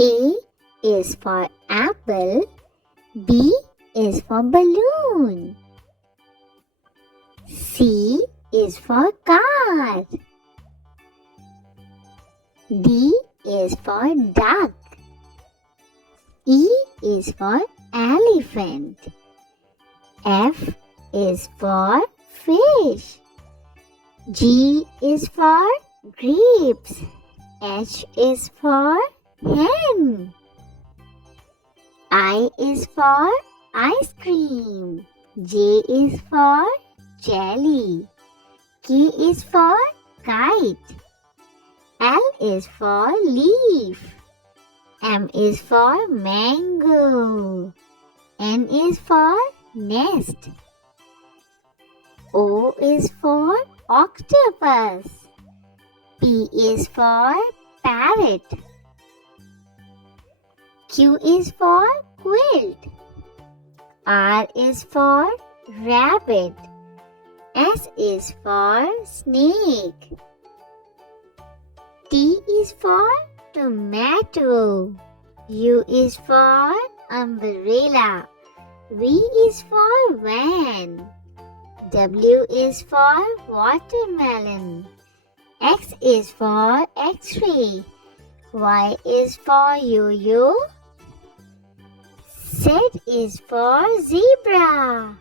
A is for apple. B is for balloon. C is for car. D is for duck. E is for elephant. F is for fish. G is for grapes. H is for hen. I is for ice cream. J is for jelly. K is for kite. L is for leaf. M is for mango. N is for nest. O is for octopus. P is for parrot. Q is for quilt. R is for rabbit. S is for snake. T is for tomato. U is for umbrella. V is for van. W is for watermelon. X is for X-ray. Y is for yo-yo. Z is for zebra.